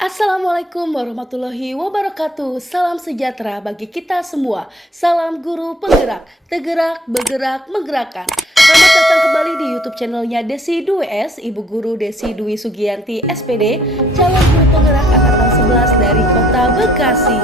Assalamualaikum warahmatullahi wabarakatuh. Salam sejahtera bagi kita semua. Salam guru penggerak, tergerak, bergerak, menggerakkan. Selamat datang kembali di YouTube channelnya Desi Dwi S, Ibu Guru Desi Dwi Sugianti SPD, calon guru penggerak angkatan 11 dari Kota Bekasi.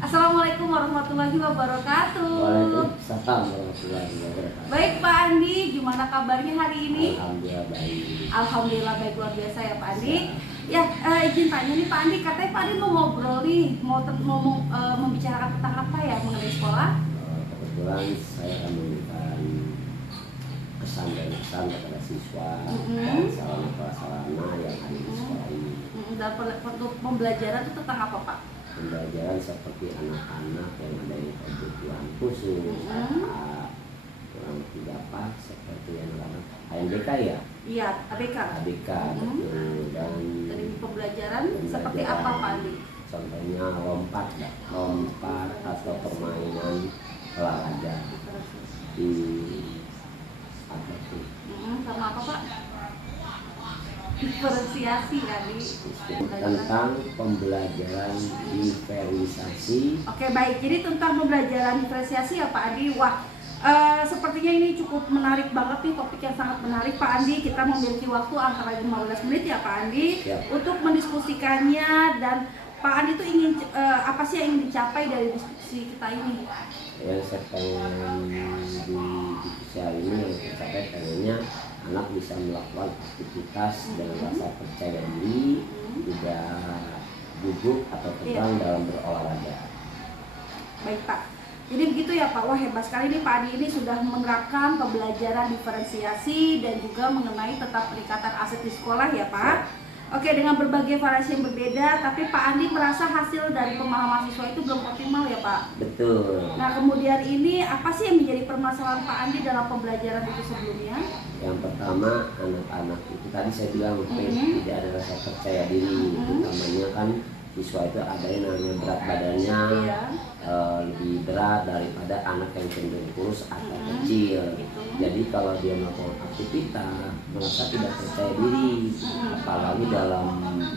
Assalamualaikum warahmatullahi wabarakatuh. Waalaikumsalam warahmatullahi wabarakatuh. Baik Pak Andi, gimana kabarnya hari ini? Alhamdulillah baik. Alhamdulillah baik, luar biasa ya Pak Andi. Ya, izin tanya nih Pak Andi, katanya Pak Andi mau ngobrol nih, mau membicarakan tentang apa ya mengenai sekolah? Kebetulan saya akan memberikan kesan dan pesan kepada siswa dan sarana-prasarana yang ada di sekolah ini. Dan untuk pembelajaran itu tentang apa Pak? Pembelajaran seperti anak-anak yang ada kebutuhan khusus, kurang lebih dapat seperti anak-anak AMDK ya? Iya, ABK. ABK betul. Dan pembelajaran seperti apa Pak Andi? Contohnya lompat atau permainan olahraga di apa tuh? Sama apa Pak? Diferensiasi tadi. Tentang pembelajaran diferensiasi. Oke baik, jadi tentang pembelajaran diferensiasi ya Pak Andi. Wah, sepertinya ini cukup menarik banget nih, topik yang sangat menarik Pak Andi. Kita memiliki waktu antara 15 menit ya Pak Andi untuk mendiskusikannya. Dan Pak Andi itu ingin apa sih yang ingin dicapai dari diskusi kita ini? Yang saya pengen di diskusi hari ini yang saya capai pengennya anak bisa melakukan aktivitas dengan rasa percaya diri, tidak gugup atau tegang dalam berolahraga. Baik Pak, jadi begitu ya Pak. Wah hebat sekali nih Pak Adi, ini sudah menerapkan pembelajaran diferensiasi dan juga mengenai tentang peningkatan aset di sekolah ya Pak. Oke, dengan berbagai variasi yang berbeda, tapi Pak Andi merasa hasil dari pemahaman siswa itu belum optimal ya Pak? Betul. Nah kemudian ini apa sih yang menjadi permasalahan Pak Andi dalam pembelajaran itu sebelumnya? Yang pertama, anak-anak itu tadi saya bilang tidak ada rasa percaya diri. Utamanya kan siswa itu ada yang namanya berat badannya lebih berat daripada anak yang cenderung kurus atau kecil. Jadi kalau dia melakukan aktivitas merasa tidak percaya diri, apalagi dalam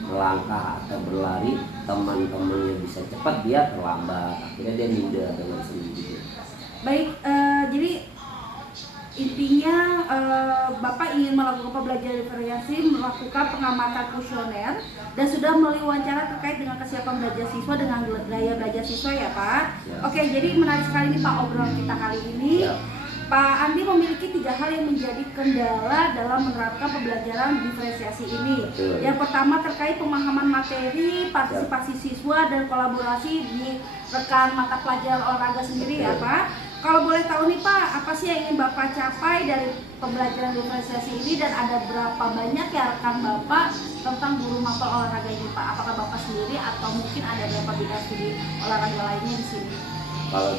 melangkah atau berlari teman-temannya bisa cepat, dia terlambat, akhirnya dia minder dengan sendiri. Baik, jadi intinya Bapak ingin melakukan pembelajaran diferensiasi, melakukan pengamatan kuesioner dan sudah melalui wawancara terkait dengan kesiapan belajar siswa dengan gaya belajar siswa ya Pak. Oke, jadi menarik sekali nih Pak obrolan kita kali ini. Pak Andi memiliki 3 hal yang menjadi kendala dalam menerapkan pembelajaran diferensiasi ini. Yang pertama terkait pemahaman materi, partisipasi siswa dan kolaborasi di rekan mata pelajaran olahraga sendiri ya Pak. Kalau boleh tahu nih Pak, apa sih yang ingin Bapak capai dari pembelajaran diferensiasi ini dan ada berapa banyak ya rekan Bapak tentang guru mapel olahraga ini Pak? Apakah Bapak sendiri atau mungkin ada berapa bidang studi olahraga lainnya di sini? Kalau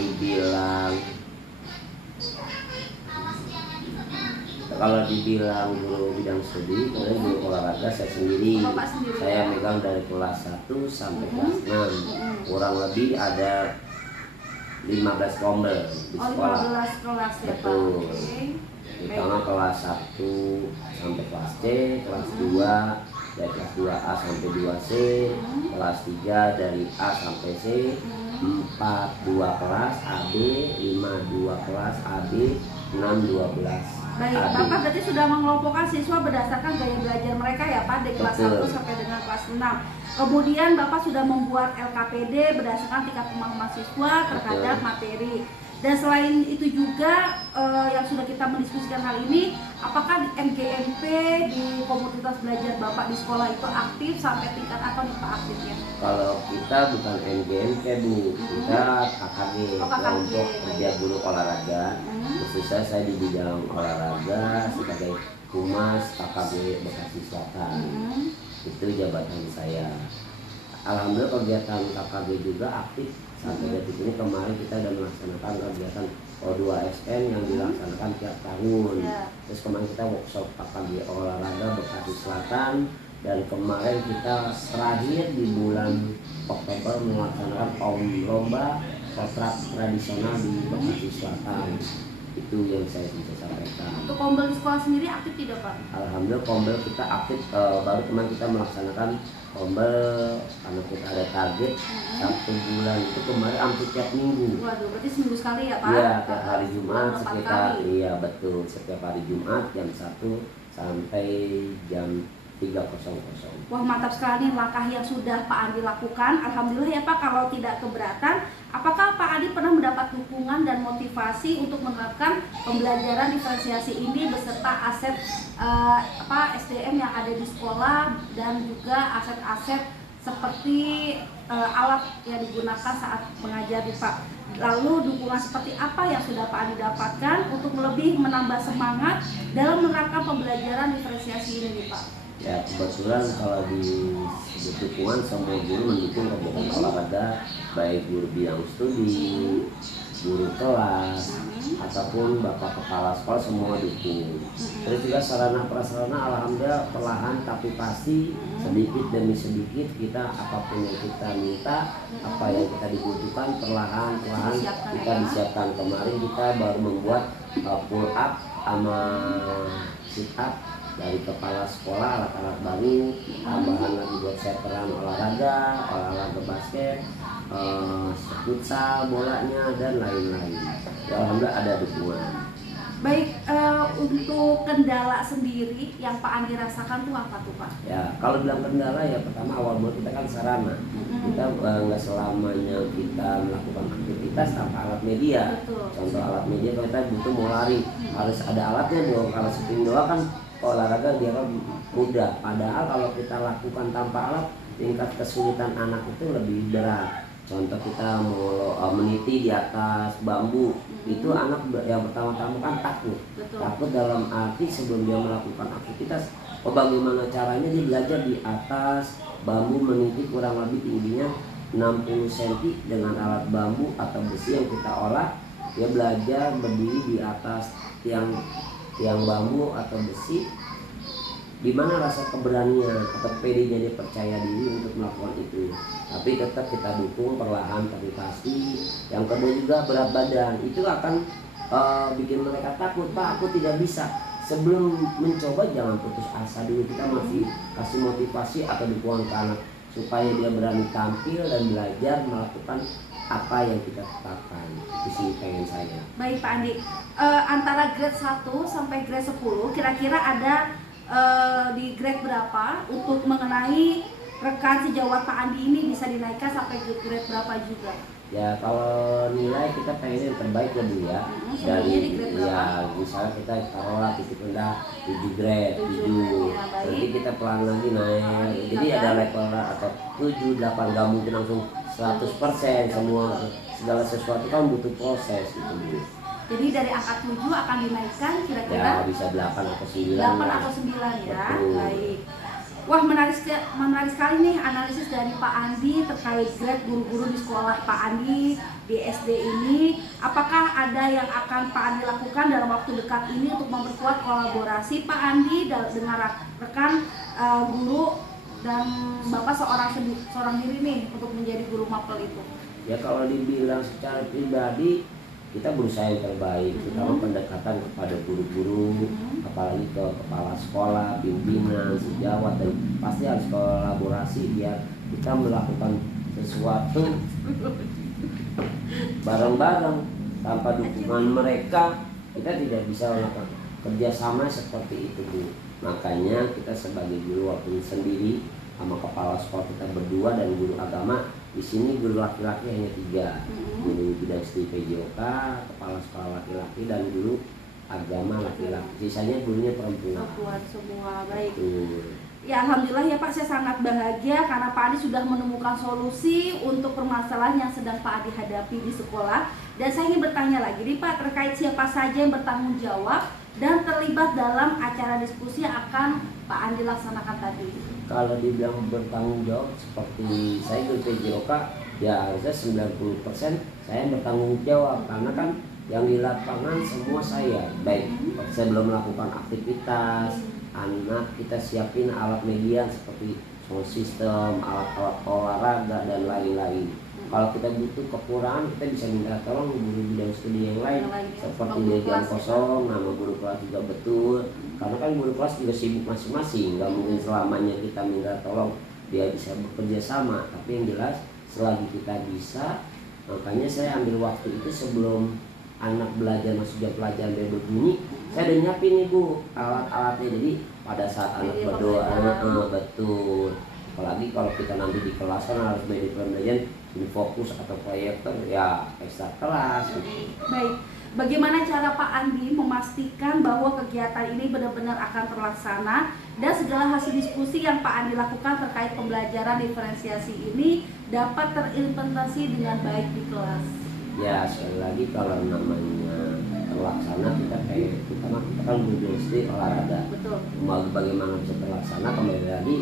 dibilang guru bidang studi, kemudian guru olahraga saya sendiri. Saya megang dari kelas 1 sampai kelas 6. Kurang lebih ada 15 rombel di sekolah. 15 kelas ya Pak. Betul. Pertama kelas 1 sampai kelas C, kelas 2 dari kelas 2A sampai 2C, kelas 3 dari A sampai C, 4 2 kelas AB, 5 2 kelas AB, 6 12. Baik, Bapak berarti sudah mengelompokkan siswa berdasarkan gaya belajar mereka ya Pak, dari kelas 1 sampai dengan kelas 6. Kemudian Bapak sudah membuat LKPD berdasarkan tingkat pemahaman siswa terhadap materi. Dan selain itu juga yang sudah kita mendiskusikan kali ini, apakah MGMP di komunitas belajar Bapak di sekolah itu aktif sampai tingkat apa nih Pak aktifnya? Kalau kita bukan MGMP Bu, kita KKG, kelompok kerja guru olahraga. Khususnya saya di bidang olahraga sebagai humas KKG Bekasi Selatan. Itu jabatan saya. Alhamdulillah kegiatan KKG juga aktif sampai detik ini. Kemarin kita sudah melaksanakan kegiatan O2SN yang dilaksanakan tiap tahun. Ya. Terus kemarin kita workshop pagi olahraga Bekasi Selatan, dan kemarin kita terakhir di bulan Oktober melaksanakan lomba potrat tradisional di Bekasi Selatan. Itu yang saya bisa sampaikan. Untuk Kombel di sekolah sendiri aktif tidak Pak? Alhamdulillah Kombel kita aktif, baru kemarin kita melaksanakan Kombel karena kita ada target 1 bulan, itu kemarin hampir tiap minggu. Waduh, berarti seminggu sekali ya Pak? Iya, tiap hari Jumat Empat sekitar, kali. iya betul, setiap hari Jumat jam 1 sampai jam 3.00. Wah mantap sekali nih langkah yang sudah Pak Andi lakukan. Alhamdulillah ya Pak, kalau tidak keberatan, apakah Pak Andi pernah mendapat dukungan dan motivasi untuk menerapkan pembelajaran diferensiasi ini beserta aset SDM yang ada di sekolah dan juga aset-aset seperti alat yang digunakan saat mengajar di Pak? Lalu dukungan seperti apa yang sudah Pak Andi dapatkan untuk lebih menambah semangat dalam menerapkan pembelajaran diferensiasi ini nih Pak? Ya kebetulan kalau di dukungan semua guru mendukung kegiatan olahraga, baik guru bidang studi, guru kelas, ataupun bapak kepala sekolah semua dukung. Terus juga sarana prasarana alhamdulillah perlahan tapi pasti, sedikit demi sedikit kita apapun yang kita minta, apa yang kita dibutuhkan perlahan kita disiapkan. Kemarin kita baru membuat pull up sama sit up dari kepala sekolah, alat-alat baru, tambahan lagi buat veteran olahraga basket, futsal, bolanya, dan lain-lain. Ya, alhamdulillah ada dukungan. Baik, untuk kendala sendiri yang Pak Andi rasakan tuh apa tuh Pak? Ya, kalau bilang kendala ya pertama awal mula kita kan sarana. Kita nggak selamanya kita melakukan aktivitas tanpa alat media. Betul. Contoh alat media kalau kita butuh mau lari, harus ada alatnya dong. Kalau spin doang kan olahraga dia kan mudah. Padahal kalau kita lakukan tanpa alat, tingkat kesulitan anak itu lebih berat. Contoh kita mau meniti di atas bambu, itu anak yang pertama-tama kan takut. Betul. Takut dalam arti sebelum dia melakukan aktivitas, bagaimana caranya dia belajar di atas bambu meniti kurang lebih tingginya 60 cm dengan alat bambu atau besi yang kita olah. Dia belajar berdiri di atas tiang bambu atau besi. Di mana rasa keberanian atau pedenya dia percaya diri untuk melakukan itu. Tapi tetap kita dukung perlahan tapi pasti. Yang kedua juga berat badan, itu akan bikin mereka takut, Pak aku tidak bisa. Sebelum mencoba jangan putus asa dulu, kita masih kasih motivasi atau dukungan ke anak supaya dia berani tampil dan belajar melakukan apa yang kita tetapkan. Itu sih pengen saya. Baik Pak Andi, antara grade 1 sampai grade 10 kira-kira ada di grade berapa untuk mengenai rekan sejawat Pak Andi ini bisa dinaikkan sampai ke grade berapa juga? Ya kalau nilai kita pengen yang terbaik ya Bu ya. Dari di grade berapa? ya misalnya kita taruhlah titik rendah 7 grade, 7. Ya, baik. Nanti kita pelan lagi naik. Jadi ada level atau 7, 8, gak mungkin langsung 100% semua, segala sesuatu kan butuh proses gitu Bu. Jadi dari angka 7 akan dinaikkan kira-kira? Ya bisa 8 atau 9. 8 atau 9 ya. Betul. Baik. Wah menarik sekali nih analisis dari Pak Andi terkait grade guru-guru di sekolah Pak Andi di SD ini. Apakah ada yang akan Pak Andi lakukan dalam waktu dekat ini untuk memperkuat kolaborasi Pak Andi dengan rekan guru dan Bapak seorang diri nih untuk menjadi guru mapel itu? Ya kalau dibilang secara pribadi kita berusaha yang terbaik, terutama pendekatan kepada guru-guru, apalagi ke kepala sekolah, pimpinan, sejawat, dan pasti harus kolaborasi biar kita melakukan sesuatu bareng-bareng. Tanpa dukungan mereka kita tidak bisa melakukan kerjasama seperti itu Bu. Makanya kita sebagai guru waktu sendiri sama kepala sekolah kita berdua dan guru agama. Di sini guru laki-laki hanya 3, guru bidang studi PJOK, kepala sekolah laki-laki, dan guru agama laki-laki. Sisanya gurunya perempuan. Perempuan semua, baik. Betul. Ya alhamdulillah ya Pak, saya sangat bahagia karena Pak Andi sudah menemukan solusi untuk permasalahan yang sedang Pak Andi hadapi di sekolah. Dan saya ingin bertanya lagi nih Pak, terkait siapa saja yang bertanggung jawab dan terlibat dalam acara diskusi yang akan Pak Andi laksanakan tadi. Kalau dibilang bertanggung jawab seperti saya guru PJOK, ya harusnya 90% saya bertanggung jawab karena kan yang di lapangan semua saya, baik sebelum melakukan aktivitas, anak kita siapin alat media seperti sound system, alat-alat olahraga dan lain-lain. Kalau kita butuh kekurangan, kita bisa minta tolong guru bidang studi yang lain seperti di jam kosong, nama guru kelas juga betul. Karena kan guru kelas juga sibuk masing-masing, nggak mungkin selamanya kita minta tolong dia bisa bekerja sama. Tapi yang jelas selagi kita bisa, makanya saya ambil waktu itu sebelum anak belajar masuk jam pelajaran dia berbunyi, saya udah nyiapin nih Bu alat-alatnya. Jadi pada saat anak berdoa, betul. Apalagi kalau kita nanti di kelas kan harus belajar ini fokus atau proyektor ya ekstra kelas. Baik, bagaimana cara Pak Andi memastikan bahwa kegiatan ini benar-benar akan terlaksana dan segala hasil diskusi yang Pak Andi lakukan terkait pembelajaran diferensiasi ini dapat terimplementasi dengan baik di kelas? Ya sekali lagi kalau namanya terlaksana kita kan guru SD olahraga. Betul. Bagaimana bisa terlaksana kembali lagi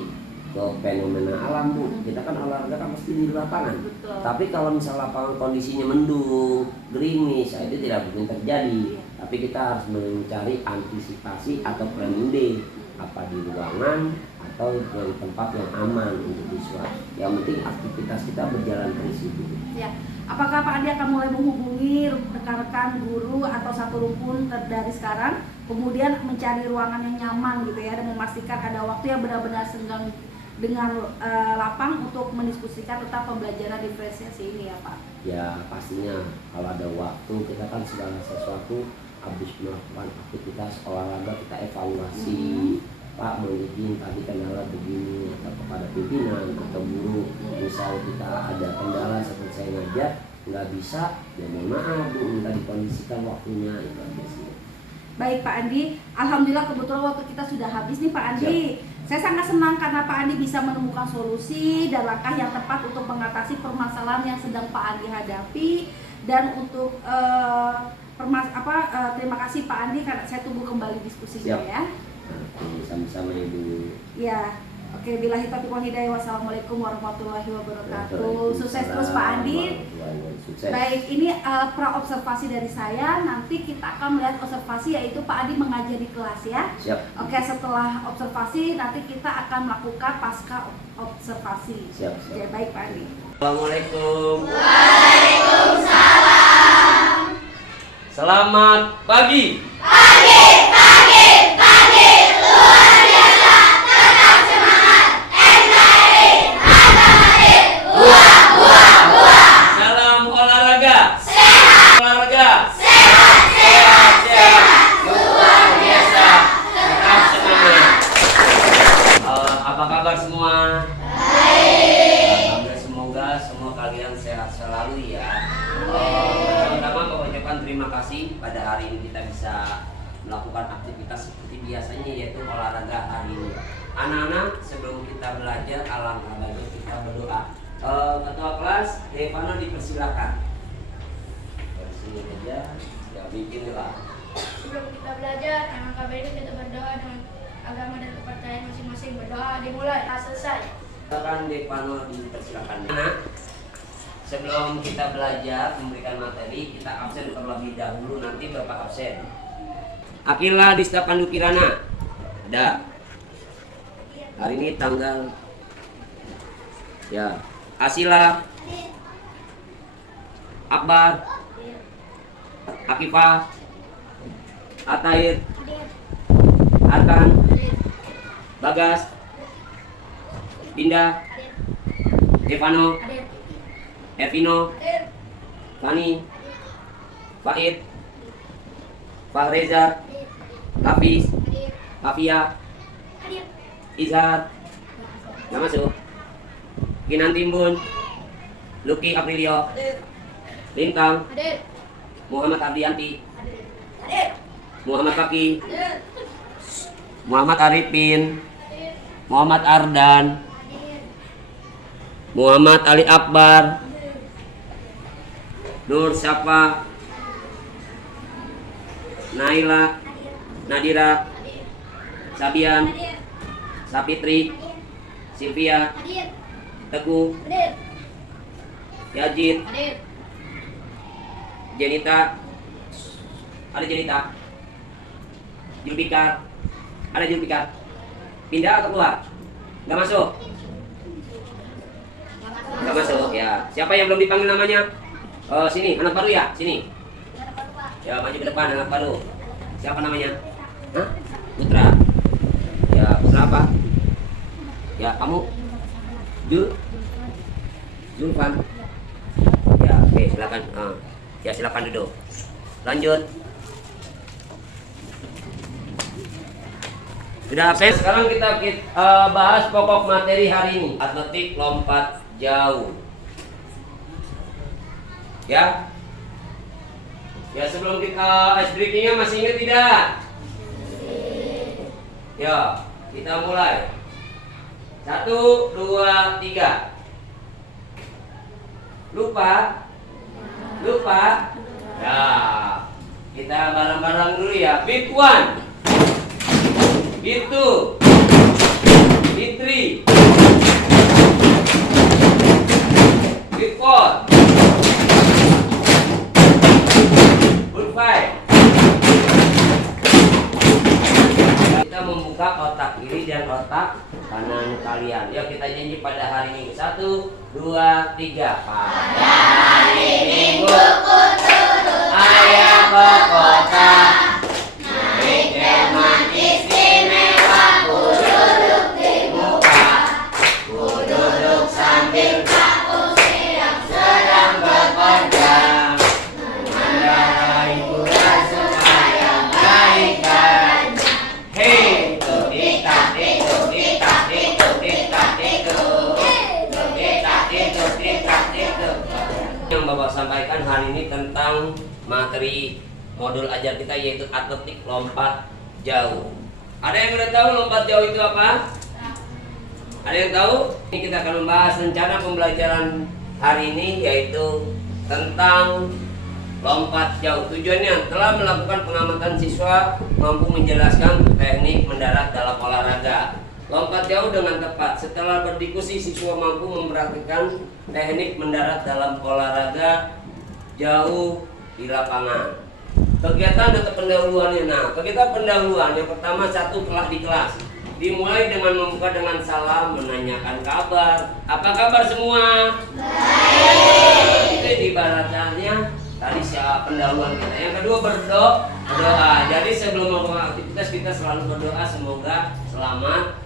ke fenomena alam Bu. Kita kan olahraga kan pasti di lapangan. Betul. Tapi kalau misal lapangan kondisinya mendung, gerimis, itu tidak mungkin terjadi. Tapi kita harus mencari antisipasi atau planning B, apa di ruangan atau di tempat yang aman untuk siswa. Yang penting aktivitas kita berjalan terus Bu. Ya. Apakah Pak Andi akan mulai menghubungi rekan-rekan guru atau satu rumpun dari sekarang, kemudian mencari ruangan yang nyaman gitu ya, dan memastikan ada waktu yang benar-benar senggang dengan lapang untuk mendiskusikan tentang pembelajaran diferensiasi ini ya Pak? Ya pastinya kalau ada waktu kita kan segala sesuatu habis melakukan aktivitas olahraga kita evaluasi. Pak mau izin tadi kendala begini atau kepada pimpinan atau guru, misal kita ada kendala seperti saya ngajar nggak bisa, ya mohon maaf Bu, minta dikondisikan waktunya itu aja sih. Baik Pak Andi, alhamdulillah kebetulan waktu kita sudah habis nih Pak Andi. Saya sangat senang karena Pak Andi bisa menemukan solusi dan langkah yang tepat untuk mengatasi permasalahan yang sedang Pak Andi hadapi. Dan untuk terima kasih Pak Andi karena saya tunggu kembali diskusinya ya. Oke, sama-sama Ibu. Ya, oke, billahi taufiq wal hidayah. Wassalamualaikum warahmatullahi wabarakatuh. Sukses terus Pak Andi. Sukses. Baik, ini pra observasi dari saya. Nanti kita akan melihat observasi, yaitu Pak Andi mengajar di kelas ya. Siap. Oke, setelah observasi nanti kita akan melakukan pasca observasi. Siap. Oke, baik Pak Andi. Assalamualaikum. Waalaikumsalam. Selamat pagi. Luar biasa, tetap semangat. NKRI, Matahari, buah. Salam olahraga. Sehat, Olahraga. sehat. Luar biasa. Tetap semangat. Apa kabar semua? Baik. Semoga semua kalian sehat selalu ya. Pertama mengucapkan terima kasih pada hari ini kita bisa melakukan aktivitas seperti biasanya, yaitu olahraga hari ini. Anak-anak, sebelum kita belajar alangkah baiknya kita berdoa. Ketua kelas Devana dipersilakan. Dari sini aja, ya bikin lah. Sebelum kita belajar, alangkah baiknya kita berdoa dengan agama dan kepercayaan masing-masing. Berdoa dimulai, tak selesai. Silakan Devana dipersilakan. Anak, sebelum kita belajar memberikan materi, kita absen terlebih dahulu, nanti Bapak absen. Akila Dista Pandu Kirana. Ada. Hari ini tanggal ya. Asila. Akbar. Akifah. Atair. Arkan. Bagas. Dinda. Devano. Evino. Fani. Fahid. Fahreza. Hafiz. Afia. Izhar. Nggak masuk. Kinan Timbun. Lucky Aprilio. Lintang. Muhammad Ardianti. Muhammad Paki. Muhammad Arifin. Muhammad Ardan. Muhammad Ali Akbar. Nur Syafa. Naila. Nadira. Sabian. Sapitri. Sylvia. Teguh. Yajid. Jenita. Ada Jelita. Julfikar. Ada Julfikar. Pindah atau keluar? Nggak masuk. Nggak masuk ya. Siapa yang belum dipanggil namanya? Sini, anak baru ya? Sini. Ya, maju ke depan anak baru. Siapa namanya? Hah? Putra. Ya, Putra apa? Ya, kamu? Zulfan. Ya, oke, silakan. Ya, silakan duduk. Lanjut. Sudah absen? Sekarang kita bahas pokok materi hari ini. Atletik lompat jauh. Ya. Ya, sebelum kita ice breaking-nya masih ingat tidak? Ya, kita mulai. 1, 2, 3. Lupa? Lupa? Ya. Kita bareng-bareng dulu ya. Bit 1. Bit 2. Bit 3. Bit 4. Bit 5. Kita membuka otak kiri dan otak kanan kalian. Yuk kita janji pada hari Minggu. 1, 2, 3. Pada hari Minggu ku turut ayah ke kota, naik delman istimewa, ku duduk di muka, ku duduk sambil Kak Usir yang sedang bekerja, mengendarai kuda supaya baikkan. Hey, tutik-tak, tutik-tak, tutik-tak, tutik-tak, tutik-tak. Yang Bapak sampaikan hari ini tentang materi modul ajar kita yaitu atletik lompat jauh. Ada yang udah tahu lompat jauh itu apa? Ada yang tahu? Ini kita akan membahas rencana pembelajaran hari ini yaitu tentang lompat jauh. Tujuannya telah melakukan pengamatan siswa mampu menjelaskan teknik mendarat dalam olahraga. Lompat jauh dengan tepat. Setelah berdiskusi, siswa mampu mempraktikkan teknik mendarat dalam olahraga jauh di lapangan. Kegiatan atau pendahuluannya. Nah, kegiatan pendahuluan yang pertama telah di kelas. Dimulai dengan membuka dengan salam, menanyakan kabar. Apa kabar semua? Baik. Itu ibaratnya tadi siapa pendahuluan kita. Yang kedua berdoa. Jadi sebelum melakukan aktivitas kita selalu berdoa semoga selamat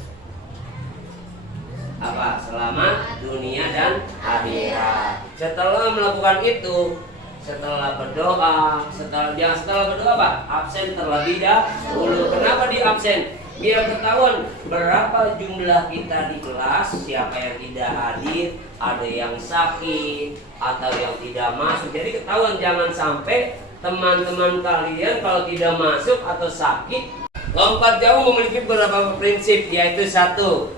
selamat dunia dan akhirat. Setelah melakukan itu, setelah berdoa, setelah berdoa apa? Absen terlebih dahulu. Kenapa di absen? Biar ketahuan berapa jumlah kita di kelas, siapa yang tidak hadir, ada yang sakit atau yang tidak masuk. Jadi ketahuan, jangan sampai teman-teman kalian kalau tidak masuk atau sakit. Lompat jauh memiliki beberapa prinsip, yaitu 1.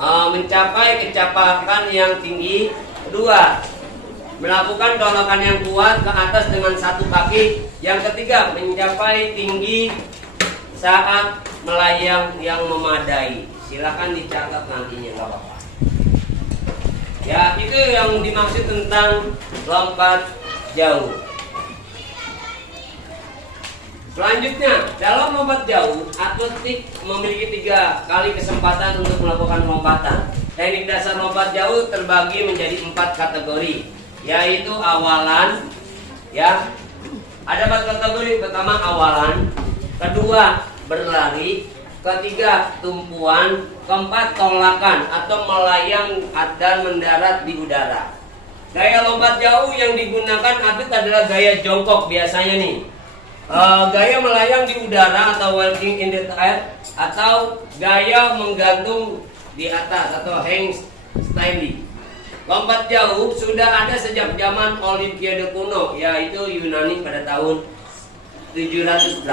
Mencapai kecepatan yang tinggi. 2. Melakukan dorongan yang kuat ke atas dengan satu kaki. Yang ketiga, mencapai tinggi saat melayang yang memadai. Silakan dicatat nantinya, nggak apa-apa. Ya, itu yang dimaksud tentang lompat jauh. Selanjutnya, dalam lompat jauh, atletik memiliki 3 kali kesempatan untuk melakukan lompatan. Teknik dasar lompat jauh terbagi menjadi 4 kategori, yaitu awalan, ya. Ada 4 kategori. Pertama awalan, kedua berlari, ketiga tumpuan, keempat tolakan atau melayang dan mendarat di udara. Gaya lompat jauh yang digunakan atlet adalah gaya jongkok biasanya nih. Gaya melayang di udara atau walking in the air, atau gaya menggantung di atas atau hang standing. Lompat jauh sudah ada sejak zaman Olimpiade kuno, yaitu Yunani pada tahun 708.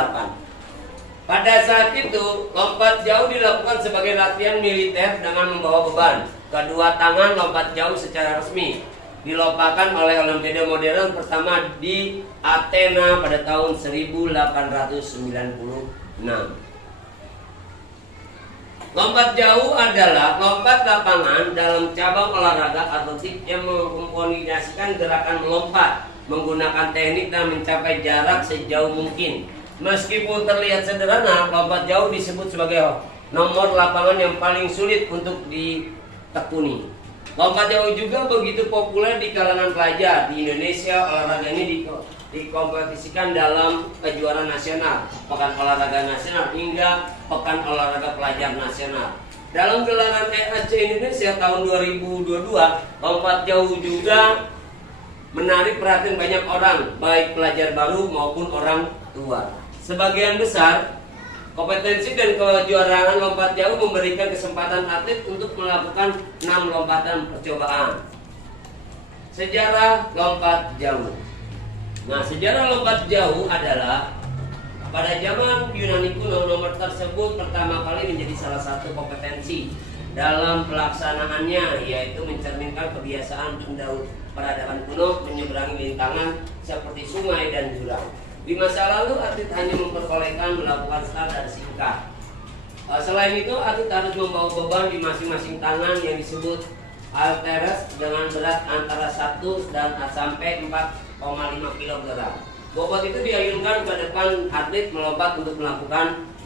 Pada saat itu, lompat jauh dilakukan sebagai latihan militer dengan membawa beban. Kedua tangan lompat jauh secara resmi dilompatkan oleh Olimpiade modern pertama di Athena pada tahun 1896. Lompat jauh adalah lompat lapangan dalam cabang olahraga atletik yang mengkombinasikan gerakan melompat menggunakan teknik dan mencapai jarak sejauh mungkin. Meskipun terlihat sederhana, lompat jauh disebut sebagai nomor lapangan yang paling sulit untuk ditekuni. Lompat jauh juga begitu populer di kalangan pelajar. Di Indonesia, olahraga ini dikompetisikan dalam kejuaraan nasional, pekan olahraga nasional, hingga pekan olahraga pelajar nasional. Dalam gelaran ESC Indonesia tahun 2022, lompat jauh juga menarik perhatian banyak orang, baik pelajar baru maupun orang tua. Sebagian besar kompetensi dan kejuaraan lompat jauh memberikan kesempatan atlet untuk melakukan 6 lompatan percobaan. Sejarah lompat jauh. Nah, sejarah lompat jauh adalah pada zaman Yunani kuno, nomor tersebut pertama kali menjadi salah satu kompetensi dalam pelaksanaannya, yaitu mencerminkan kebiasaan pendahulu peradaban kuno menyeberangi rintangan seperti sungai dan jurang. Di masa lalu, atlet hanya memperbolehkan melakukan start dan singkat. Selain itu, atlet harus membawa beban di masing-masing tangan yang disebut halteres dengan berat antara 1 dan sampai 4,5 kg. Bobot itu diayunkan ke depan atlet melompat untuk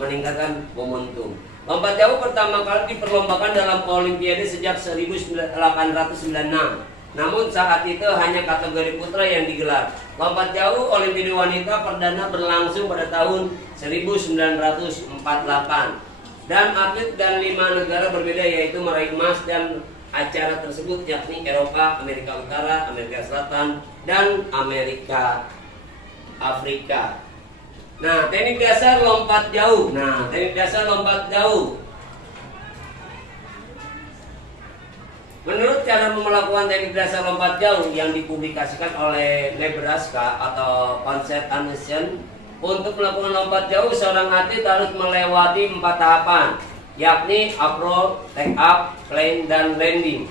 meningkatkan momentum. Lompat jauh pertama kali diperlombakan dalam Olimpiade sejak 1896. Namun saat itu hanya kategori putra yang digelar. Lompat jauh Olimpiade wanita perdana berlangsung pada tahun 1948. Dan atlet dan 5 negara berbeda yaitu meraih emas dan acara tersebut, yakni Eropa, Amerika Utara, Amerika Selatan, dan Amerika Afrika. Nah, teknik dasar lompat jauh. Menurut cara melakukan teknik dasar lompat jauh yang dipublikasikan oleh Nebraska atau Concept Anderson, untuk melakukan lompat jauh seorang atlet harus melewati 4 tahapan, yakni approach, take up, climb, dan landing.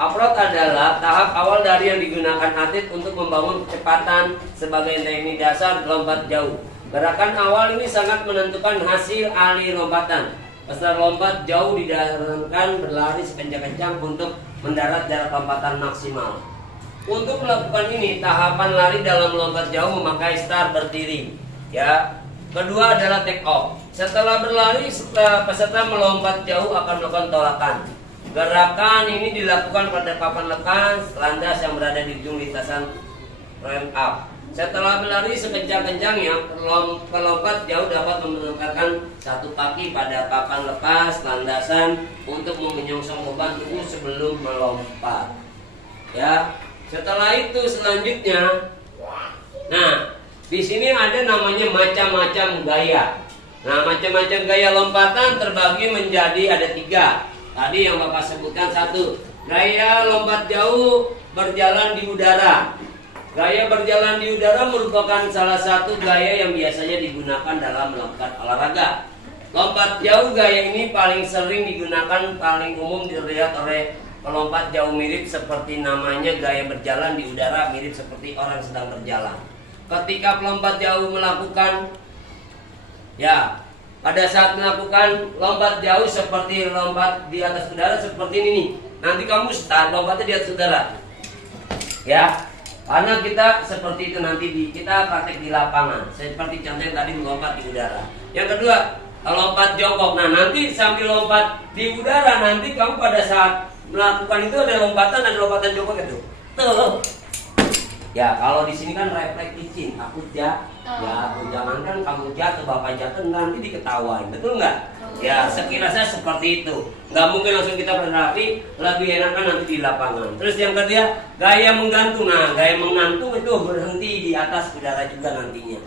Approach adalah tahap awal dari yang digunakan atlet untuk membangun kecepatan sebagai teknik dasar lompat jauh. Gerakan awal ini sangat menentukan hasil alih lompatan. Peserta lompat jauh disarankan berlari sekencang-kencang untuk mendarat jarak lompatan maksimal. Untuk melakukan ini, tahapan lari dalam lompat jauh memakai start berdiri. Ya. Kedua adalah take off. Setelah berlari, peserta melompat jauh akan melakukan tolakan. Gerakan ini dilakukan pada papan lepas landas yang berada di ujung lintasan ramp up. Setelah berlari sekencang-kencangnya, pelompat jauh dapat menempatkan satu kaki pada papan lepas landasan untuk menyongsong beban tubuh sebelum melompat. Ya, setelah itu selanjutnya, nah di sini ada namanya macam-macam gaya. Nah, macam-macam gaya lompatan terbagi menjadi ada 3. Tadi yang Bapak sebutkan 1, gaya lompat jauh berjalan di udara. Gaya berjalan di udara merupakan salah satu gaya yang biasanya digunakan dalam melakukan olahraga. Lompat jauh gaya ini paling sering digunakan, paling umum dilihat oleh pelompat jauh, mirip seperti namanya, gaya berjalan di udara, mirip seperti orang sedang berjalan. Ketika pelompat jauh melakukan, ya, pada saat melakukan lompat jauh seperti lompat di atas udara seperti ini nih. Nanti kamu start lompatnya di atas udara. Ya. Karena kita seperti itu nanti kita praktek di lapangan. Seperti contoh yang tadi melompat di udara. Yang kedua, lompat jongkok. Nah, nanti sambil lompat di udara, nanti kamu pada saat melakukan itu ada lompatan jongkok itu. Tuh. Ya, kalau di sini kan refleks licin, takut ya, jangankan kamu jatuh, bapak jatuh nanti diketawain, betul nggak? Ya, sekira saya seperti itu. Nggak mungkin langsung kita berlari, lebih enak kan nanti di lapangan. Terus yang kedua, gaya menggantung. Nah, gaya menggantung itu berhenti di atas udara juga nantinya.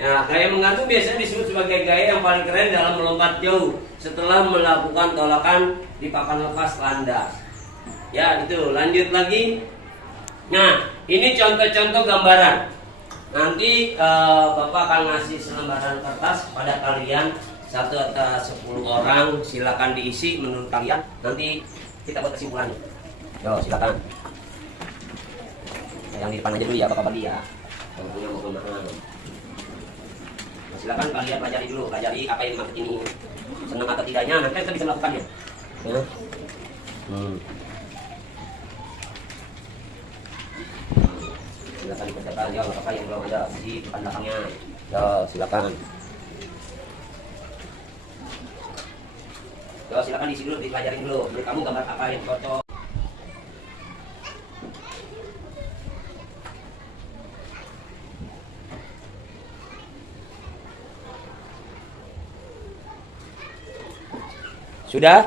Nah, gaya menggantung biasanya disebut sebagai gaya yang paling keren dalam melompat jauh setelah melakukan tolakan di papan lepas landas. Ya, itu. Lanjut lagi. Nah, ini contoh-contoh gambaran. Nanti Bapak akan ngasih selembaran kertas pada kalian 1 atau 10 orang. Silakan diisi menurut kalian. Nanti kita buat kesimpulannya. Yo, silakan. Yang di depan aja dulu ya, Bapak bagi ya. Kalau punya mau kemana? Nah, silakan kalian pelajari dulu, pelajari apa yang dimaksud ini. Senang atau tidaknya, nanti kita bisa melakukannya. Ya. silakan dikerjakan. Ya, nggak apa-apa yang belum ada di depan belakangnya. Ya, silakan. Ya, silakan diisi dulu, dipelajarin dulu. Menurut kamu gambar apa yang cocok? Sudah?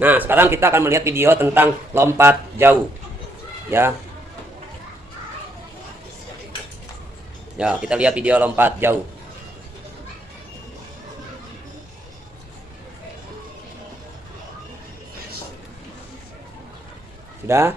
Nah, sekarang kita akan melihat video tentang lompat jauh. Ya. Ya, kita lihat video lompat jauh. Sudah?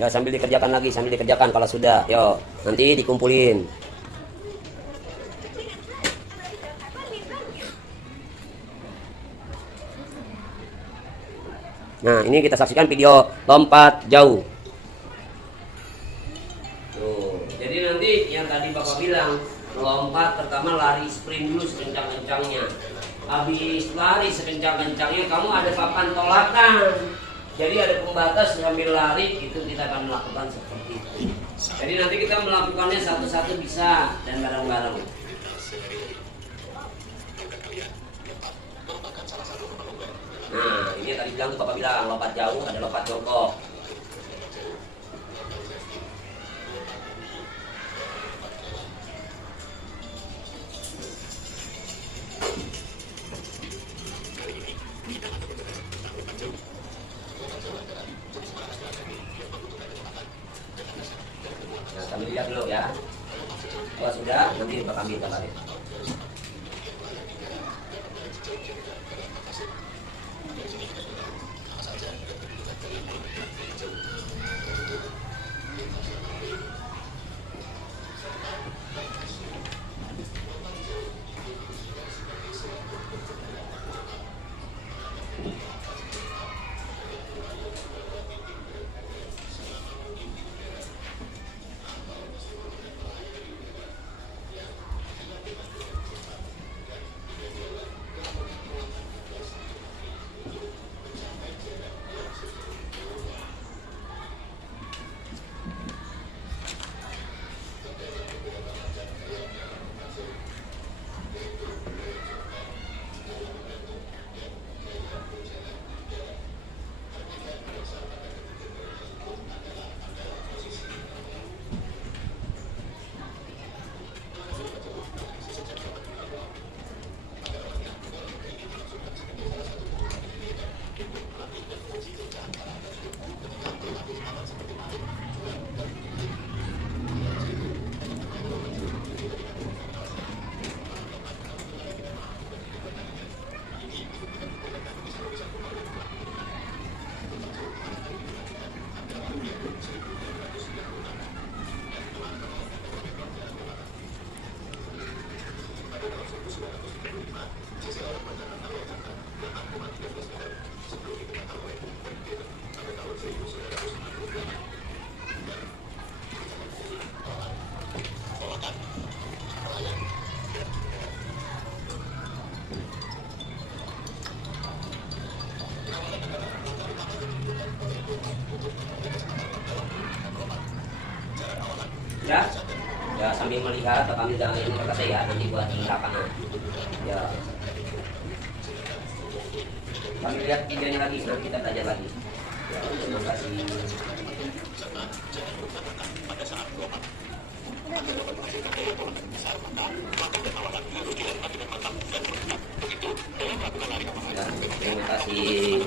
Ya, sambil dikerjakan kalau sudah. Yo, nanti dikumpulin. Nah, ini kita saksikan video lompat jauh. Tuh, jadi nanti yang tadi Bapak bilang, melompat pertama lari sprint dulu sekencang-kencangnya. Habis lari sekencang-kencangnya kamu ada papan tolakan. Jadi ada pembatas sambil lari, itu kita akan melakukan seperti itu. Jadi nanti kita melakukannya satu-satu bisa dan bareng-bareng. Nah, ini tadi bilang tuh Bapak bilang lompat jauh, ada lompat jongkok. Nah, kami lihat dulu ya. Kalau sudah, nanti Bapak ambil gambarnya. Ya, ya sambil melihat, kami jangan ini kata saya nanti buat di lapangan. Ya, kami lihat videonya lagi, nanti kita belajar lagi. Ya, terima kasih. Ya, terima kasih.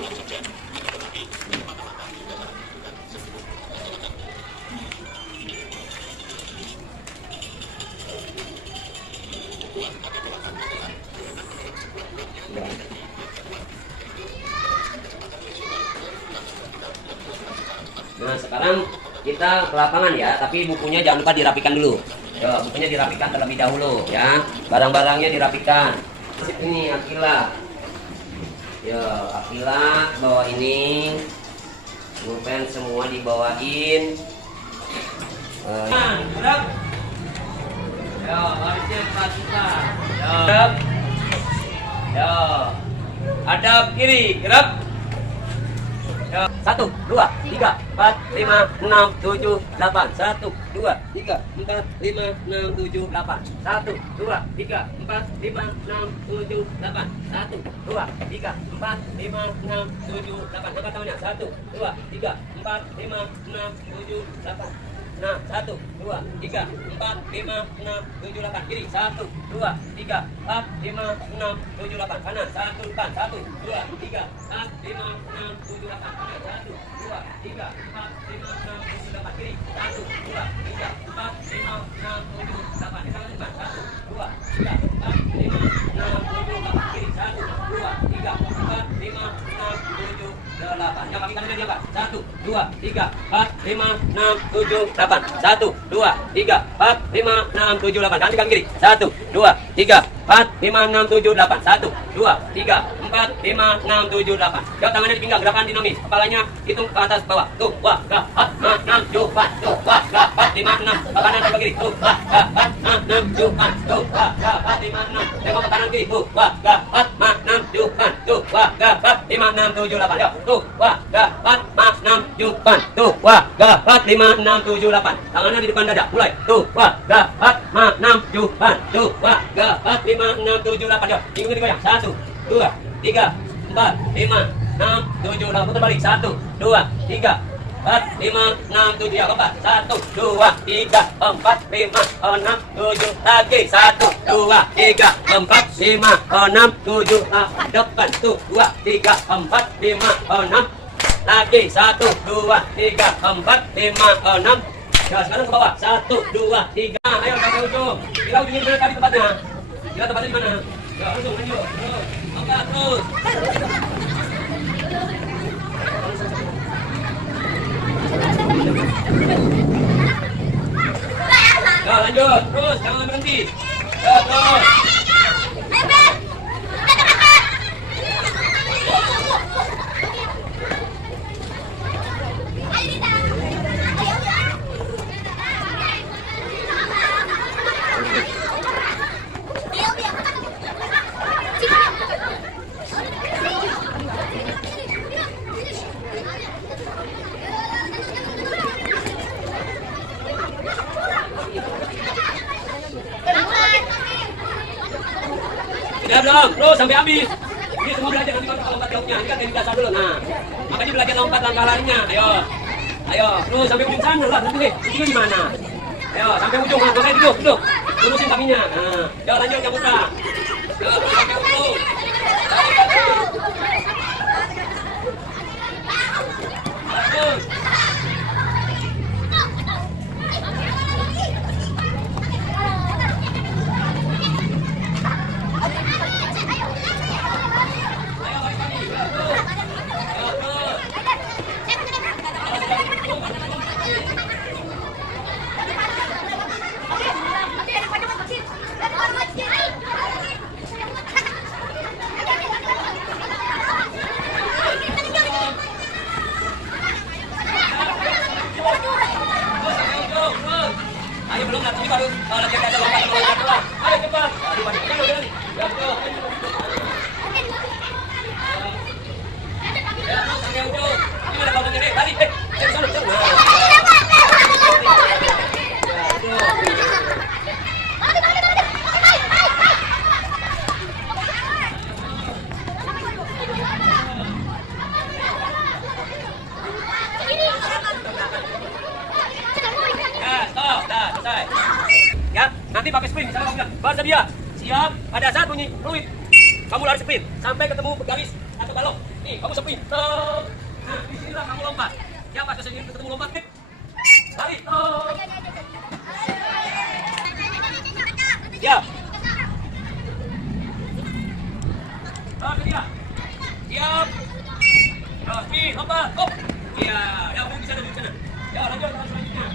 Nah, sekarang kita ke lapangan ya, tapi bukunya jangan lupa dirapikan dulu. Ya, bukunya dirapikan terlebih dahulu ya. Barang-barangnya dirapikan. Ini Akila. Ya, Akila bawa ini. Pulpen semua dibawain. Gerak. Ya, barisnya 4 juta. Ya. Gerak. Ya. Hadap kiri, gerak. Ya. 1, 2, 3, 4, 5, 6, 7, 8. 1, 2, 3, 4, 5, 6, 7, 8. 1, 2, 3, 4, 5, 6, 7, 8. 1, 2, 3, 4, 5, 6, 7, 8. Angkat tangannya. 1, 2, 3, 4, 5, 6, 7, 8. Nah, 1, 2, 3, 4, 5, 6, 7, 8. Kiri, 1, 2, 3, 4, 5, 6, 7, 8. Kanan, 1, depan. 1, 2, 3, 4, 5, 6, 7, 8. Kanan, 1, 2, 3, 4, 5, 6, 7, 8. Kiri, 1, 2, 3, 4, 5, 6, 7, 8. Di kanan depan. 1, 2, 3, 4, 5, 6, 7, 8. Kiri, 1, 2, 3, 4, 5, 6, 7, 8. Yang kaki kanannya diangkat. 1, 2, 3, 4, 5, 6, 7, 8. 1, 2, 3, 4, 5, 6, 7, 8. Ganti kaki kiri. 1, 2, 3, 4, 5, 6, 7, 8. 1, 2, 3, 4, 5, 6, 7, 8. Jauh tangannya di pinggang, gerakan dinamis. Kepalanya hitung ke atas bawah. Tuh, wah, ga, 4, 6, 7, 8. Tuh, wah, ga, 4, 5, 6. Ke kanan ke kiri. Tuh, wah, ga, 4, 6, 7, 8. Tuh, wah, ga, 4, 5, 6. Tengok ke kanan kiri. Tuh, wah, ga, 4, 6, 7, 8. Tuh, wah, ga, 4, 5, 6, 7, 8. Yuk, tuh, wah, ga, 4, 6, 7, 8. Tuh, wah, ga, 4, 5, 6, 7, 8. Tangannya di depan dada. Mulai. Tuh, wah, ga, 4, 6, 7, 8. Tuh, wah, ga, 4, 5, 6, 7, 8. Yuk, pinggul digoyang. 1, 2, 3, 4, 5, 6, 7, 8. Putar balik. 1, 2, 3, 4, 5, 6, 7. Ya, keempat. 1, 2, 3, 4, 5, 6, 7. Lagi. 1, 2, 3, 4, 5, 6, 7. Depan. Tuh, 2, 3, 4, 5, 6. Lagi. 1, 2, 3, 4, 5, 6. Ya, sekarang ke bawah. 1, 2, 3. Ayo, sampai ujung. Kita ujungin mana tadi tempatnya? Kita tempatnya di mana? Ya, ujung, lanjut. Angkat terus. Ya, lanjut. Terus, jangan berhenti. Ya, terus. Sudah belum? Terus sampai habis. Ini semua belajar nanti baru lompat jauhnya. Ini kan dari dasar dulu. Nah, makanya belajar lompat langkah larinya. Ayo, ayo. Terus sampai ujung sana lah. Nanti ujungnya di mana? Ayo, sampai ujung. Nah, selesai duduk. Lurusin kakinya. Nah, ayo lanjut yang buka. Ayo, terus sampai ujung. Terus. Ayo belum nanti baru latihan kata lompat. Ayo cepat. Aduh, banyak. Ya, betul. Ya, sampai ujung. Ini ada balon gede. Tadi, cek sana, cek. Ya, nanti pakai sprint. Bersedia. Siap. Pada saat bunyi fluid, kamu lari sprint sampai ketemu garis atau balok. Nih, kamu sprint. Nah, disinilah kamu lompat. Ya, pas ketemu lompat, lari. Siap. Bersedia. Siap. Sprint, lompat. Hop. Iya, ya, kamu bisa duduk sana. Ya, lanjut ke selanjutnya.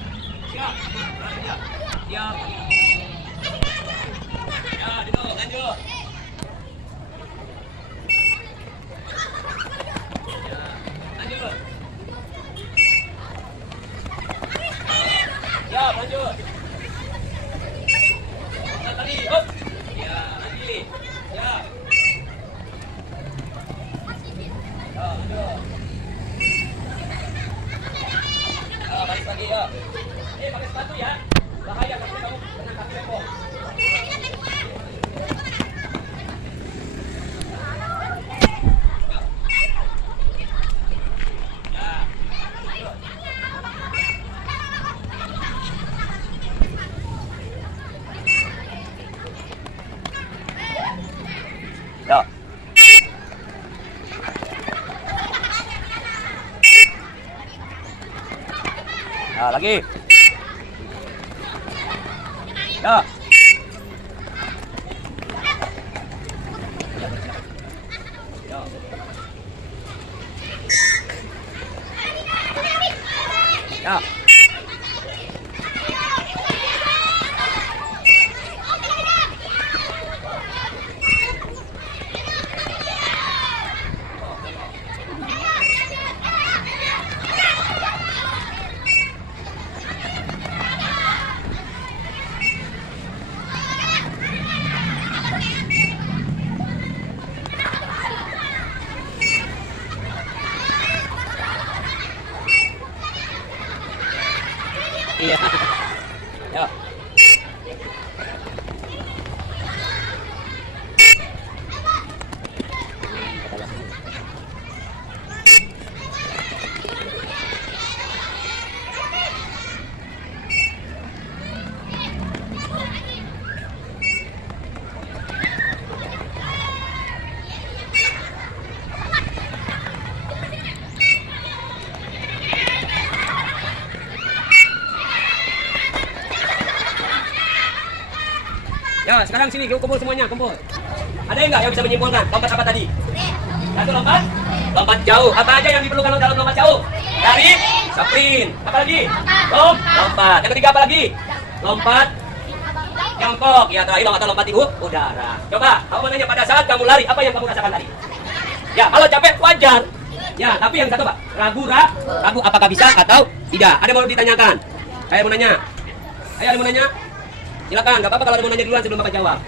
Siap. Bersedia. Siap. Ya, duduk, lanjut. Ya, lanjut. Ya, lanjut. Lagi. Ya. Ya. Iya. Ya. Ya, sekarang sini kumpul semuanya, kumpul. Ada yang nggak yang bisa menyimpulkan lompat apa tadi? Satu lompat, lompat jauh. Apa aja yang diperlukan dalam lompat jauh? Dari sprint. Apa lagi? Lompat. Yang ketiga apa lagi? Lompat jongkok. Ya terakhir lompat di udara. Coba, kamu mau nanya pada saat kamu lari, apa yang kamu rasakan tadi? Ya, kalau capek wajar. Ya, tapi yang satu Pak, ragu apakah bisa atau tidak? Ada yang mau ditanyakan? Saya mau nanya. Ayo, ada yang mau nanya? Silakan, nggak apa-apa kalau ada mau nanya duluan sebelum Bapak jawab.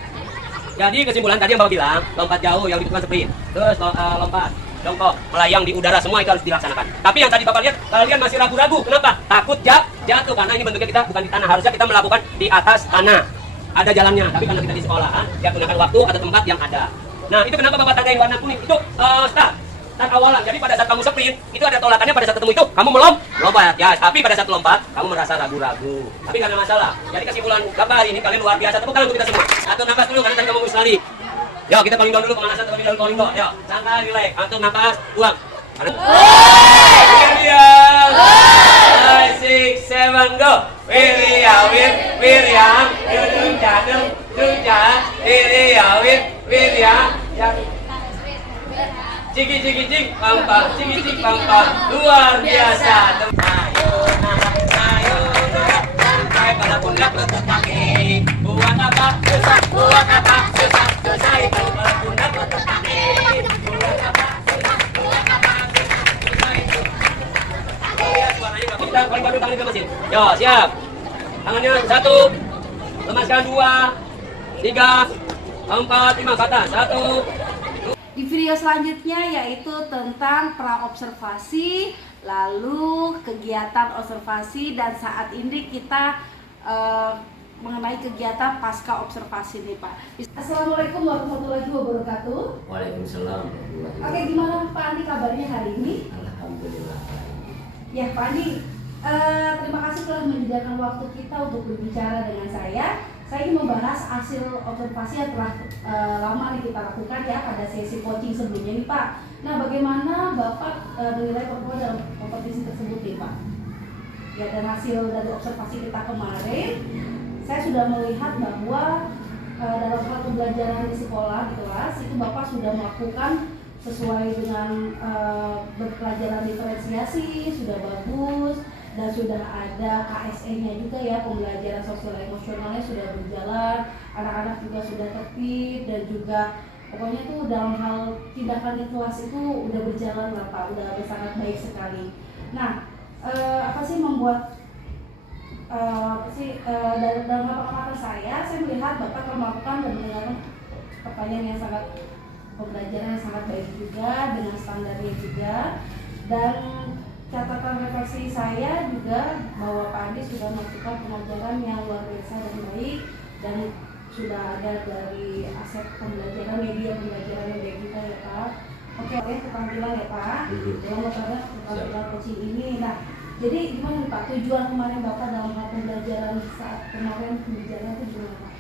Jadi kesimpulan tadi yang Bapak bilang, lompat jauh yang dibutuhkan sprint, terus lompat jongkok, melayang di udara, semua itu harus dilaksanakan. Tapi yang tadi Bapak lihat, kalian masih ragu-ragu. Kenapa? Takut jatuh, karena ini bentuknya kita bukan di tanah. Harusnya kita melakukan di atas tanah. Ada jalannya, tapi karena kita di sekolahan, ya gunakan waktu atau tempat yang ada. Nah, itu kenapa Bapak tandain warna kuning? Itu start awalan. Jadi pada saat kamu sprint, itu ada tolakannya. Pada saat ketemu itu, kamu melompat. Ya, tapi pada saat lompat, kamu merasa ragu-ragu. Tapi nggak ada masalah. Jadi kesimpulan Bapak hari ini, kalian luar biasa. Tepuk tangan untuk kita semua. Atur nafas dulu, karena tadi kamu harus lari. Yo, kita paling down dulu pemanasan, terlebih dahulu calling down. Yo, santai, relax. Atur nafas, buang. 5, 6, 7, go. Wirya, Dunja, Wirya, Cigi, pampa, luar biasa. Ayo, sampai pada pundak lutut kaki. Buat apa susah itu pada pundak lutut kaki. Buat apa susah itu. Lihat suaranya nggak bisa, paling baru tangan ke mesin. Yo, siap. Tangannya 1, lemaskan 2, 3, 4, 5 ke atas. 1. Di video selanjutnya yaitu tentang praobservasi, lalu kegiatan observasi, dan saat ini kita mengenai kegiatan pasca observasi nih Pak. Assalamualaikum warahmatullahi wabarakatuh. Waalaikumsalam. Oke, gimana Pak Andi kabarnya hari ini? Alhamdulillah. Ya Pak Andi, terima kasih telah menyediakan waktu kita untuk berbicara dengan saya. Saya ingin membahas hasil observasi yang telah lama nih kita lakukan ya pada sesi coaching sebelumnya nih Pak. Nah, bagaimana Bapak menilai performa dalam kompetisi tersebut nih Pak? Ya, dan hasil dari observasi kita kemarin, saya sudah melihat bahwa dalam hal pembelajaran di sekolah, di kelas, itu Bapak sudah melakukan sesuai dengan berpelajaran diferensiasi, sudah bagus. Dan sudah ada KSE-nya juga ya, pembelajaran sosial emosionalnya sudah berjalan, anak-anak juga sudah tertib, dan juga pokoknya tuh dalam hal tindakan di kelas itu udah berjalan lah Pak, udah sangat baik sekali. Nah, apa sih membuat dalam hal pengamatan saya melihat Bapak telah melakukan dan mendengarkan pertanyaan yang sangat, pembelajaran yang sangat baik juga dengan standarnya juga. Dan catatan refleksi saya juga bahwa Pak Andi sudah melakukan pengajaran yang luar biasa dan baik, dan sudah ada dari aset pembelajaran, media pembelajaran yang baik juga ya Pak. Oke, keterampilan ya Pak dalam keterampilan coaching ini. Nah, jadi gimana nih Pak, tujuan kemarin Bapak dalam hal pembelajaran saat kemarin pembelajaran itu gimana Pak?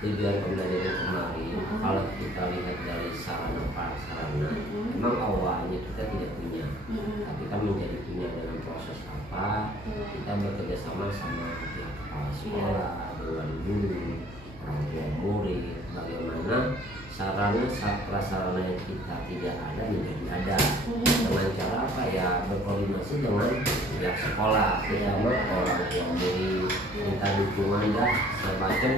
Tujuan pembelajaran kemarin, kalau kita lihat dari sarana prasarana, memang awalnya kita tidak punya. Tapi kan menjadi punya dengan proses apa, kita bekerja sama pihak kepala sekolah, dewan guru, orang tua murid, bagaimana sarana prasarana yang kita tidak ada menjadi ada. Dengan cara apa ya, berkoordinasi dengan pihak sekolah, terutama orang tua murid, minta dukungan dan semacam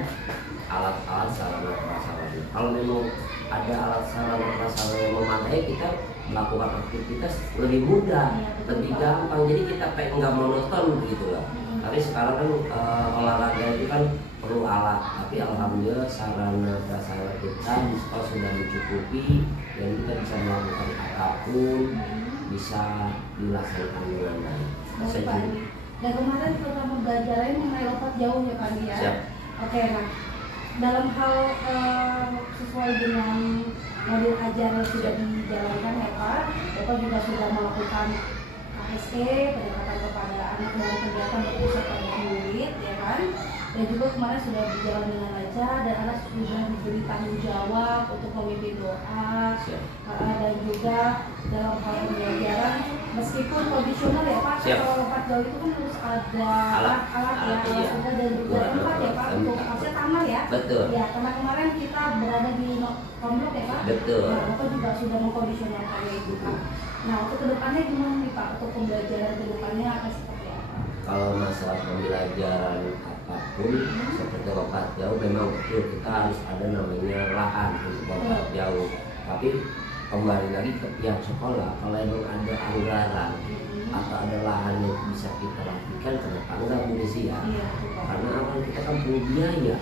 alat-alat sarana prasarana. Kalau memang ada alat sarana prasarana yang memadai, kita melakukan aktivitas lebih mudah, lebih gampang. Jadi kita kayak nggak monoton gitu lah. Tapi sekarang kan olahraga itu kan perlu alat, tapi alhamdulillah sarana prasarana kita di sekolah sudah mencukupi dan kita bisa melakukan apapun, bisa dilaksanakan dengan baik. Baik, Pak Andi. Dan kemarin program pembelajaran mengenai lompat jauh ya Pak Andi ya. Siap. Oke, nah dalam hal sesuai dengan modul ajar yang sudah dijalankan ya Pak, Bapak juga sudah melakukan KSE, pendekatan kepada anak dan kegiatan berpusat pada murid ya kan, dan juga kemarin sudah berjalan dengan lancar dan anak sudah diberi tanggung jawab untuk memimpin doa. Dan juga dalam hal pembelajaran meskipun kondisional ya Pak, kalau lompat jauh itu kan harus ada alat ya, alat juga dan juga tempat ya Pak, untuk maksudnya taman ya. Betul. Ya, karena kemarin kita berada di komplek ya Pak. Betul. Nah, Bapak juga sudah mengkondisionalkannya itu Pak. Nah, untuk kedepannya gimana nih Pak? Untuk pembelajaran kedepannya akan seperti apa? Kalau masalah pembelajaran apapun seperti lompat jauh, memang betul kita harus ada namanya lahan untuk lompat jauh. Tapi kembali lagi ke pihak sekolah, kalau memang ada anggaran atau ada lahan yang bisa kita lakukan, kenapa enggak Bu Desi ya? Karena apa, kita kan punya biaya.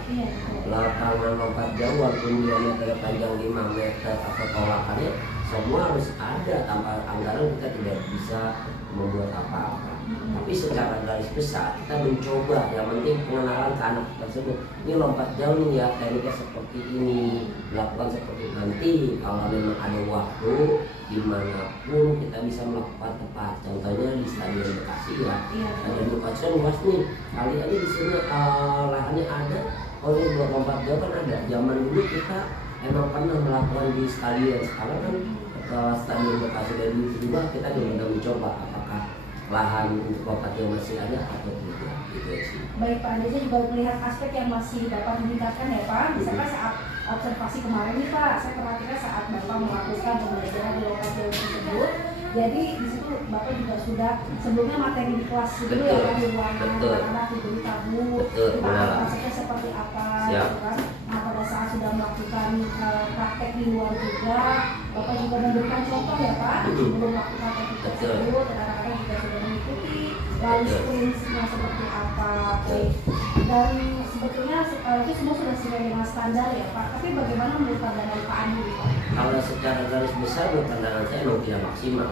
Lapangan lompat jauh walaupun dia meter panjang 5 meter atau tolakannya semua harus ada, tanpa anggaran kita tidak bisa membuat apa-apa. Tapi secara garis besar kita mencoba, yang penting pengenalan ke anak tersebut. Ini lompat jauh nih ya, tekniknya seperti ini, lakukan seperti nanti. Kalau memang ada waktu dimanapun kita bisa melakukan tepat. Contohnya di Stadion Bekasi ya, Stadion Bekasi luas nih. Kali aja di sini lahannya ada. Oh ini buat lompat jauh kan ada. Zaman dulu kita emang pernah melakukan di stadion. Sekarang kan Stadion Bekasi dari berubah, kita sudah mencoba apakah lahan untuk lompat jauh masih ada atau tidak, gitu sih. Baik Pak Andi, saya juga melihat aspek yang masih Bapak tingkatkan ya Pak. Misalkan saat observasi kemarin nih Pak, saya perhatikan saat Bapak melakukan pembelajaran di lompat jauh tersebut. Jadi di situ Bapak juga sudah sebelumnya materi di kelas dulu ya Pak, di ruangan anak-anak diberi tabu, prosesnya seperti apa, gitu kan. Nah pada saat sudah melakukan praktek di luar juga, Bapak juga memberikan contoh ya Pak, sebelum melakukan praktek tersebut, anak-anak juga sudah mengikuti, lalu prinsipnya seperti apa. Dan sebetulnya itu semua sudah sesuai dengan standar ya Pak. Tapi bagaimana menurut pandangan Pak Andi? Kalau secara garis besar menurut pandangan saya memang tidak maksimal.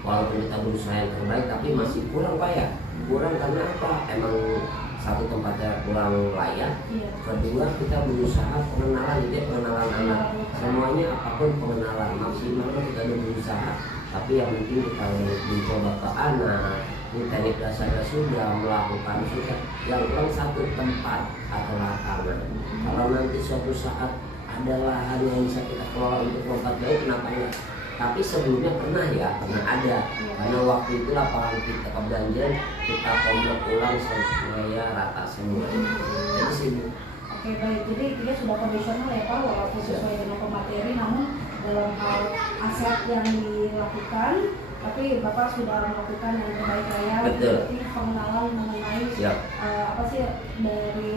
Walaupun kita berusaha yang terbaik, tapi masih kurang Pak ya. Kurang karena apa? Emang satu tempatnya kurang layak. Kedua kita berusaha pengenalan, itu pengenalan anak. Semuanya apapun pengenalan maksimal kita udah berusaha. Tapi yang penting kita mencoba ke anak. Ini teknik dasarnya sudah melakukan sudah, yang kurang satu tempat atau lapangan. Kalau nanti suatu saat ada lahan yang bisa kita kelola untuk lompat jauh, kenapa enggak? Tapi sebelumnya pernah ada. Karena waktu itu lapangan kita kebelanjaan, kita komplek ulang supaya rata semua. Jadi sih. Oke baik, jadi dia sudah kondisional ya Pak, walaupun sesuai dengan pemateri, namun dalam hal aset yang dilakukan, tapi Bapak sudah melakukan yang terbaik ya. Berarti pengenalan mengenai apa sih dari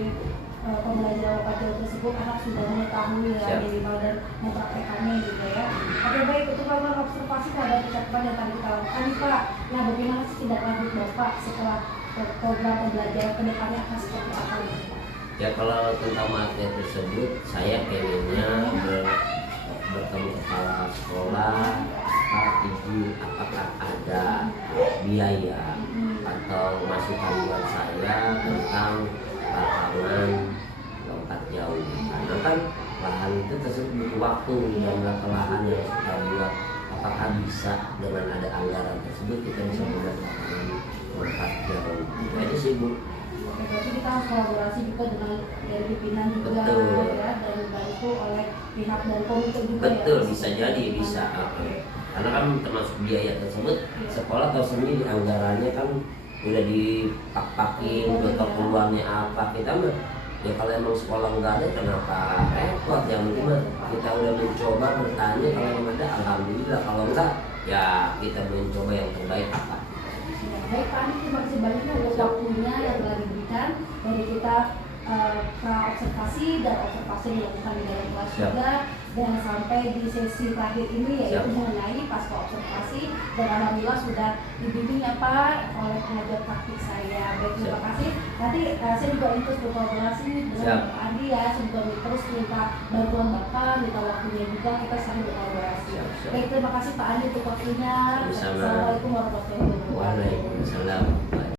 pembelajaran lompat jauh tersebut, anak sudah mengetahui ya minimal dan mempraktekannya gitu ya. Oke baik, untuk melakukan observasi terhadap percakapan yang tadi kita lakukan nih Pak. Nah bagaimana sih tindak lanjut Bapak setelah program pembelajaran kedepannya akan seperti apa ya Pak? Ya kalau tentang materi tersebut, saya pengennya bertemu kepala sekolah, izin apakah ada biaya atau masukan buat saya tentang lapangan lompat jauh. Karena kan lahan itu tersebut butuh waktu dan berapa lahan yang kita buat, apakah bisa dengan ada anggaran tersebut kita bisa membuat lapangan lompat jauh. Itu sih Bu. Oke, berarti kita harus kolaborasi juga dengan dari pimpinan juga ya, dan dibantu oleh pihak dari komite juga. Betul, bisa jadi, bisa. Oke. karena kan termasuk biaya tersebut sekolah tahu sendiri anggarannya kan udah dipak-pakin, udah tahu keluarnya apa. Kita mah ya kalau emang sekolah nggak ada kenapa repot, yang penting mah kita udah mencoba bertanya, kalau yang ada alhamdulillah, kalau enggak ya kita mencoba yang terbaik apa. Baik Pak Andi, terima kasih banyak atas waktunya yang telah diberikan dari kita pra-observasi dan observasi yang dilakukan di dalam kelas Siap. juga, dan sampai di sesi terakhir ini yaitu Siap. mengenai pasca observasi, dan alhamdulillah sudah dibimbing ya Pak oleh pengajar praktik saya. Baik, terima Siap. kasih. Nanti saya juga terus berkolaborasi dengan Siap. Pak Andi ya, semoga terus minta bantuan Bapak, minta waktunya juga, kita saling berkolaborasi. Siap, siap. Baik, terima kasih Pak Andi untuk waktunya. Sama-sama. Assalamualaikum warahmatullahi wabarakatuh. Waalaikumsalam.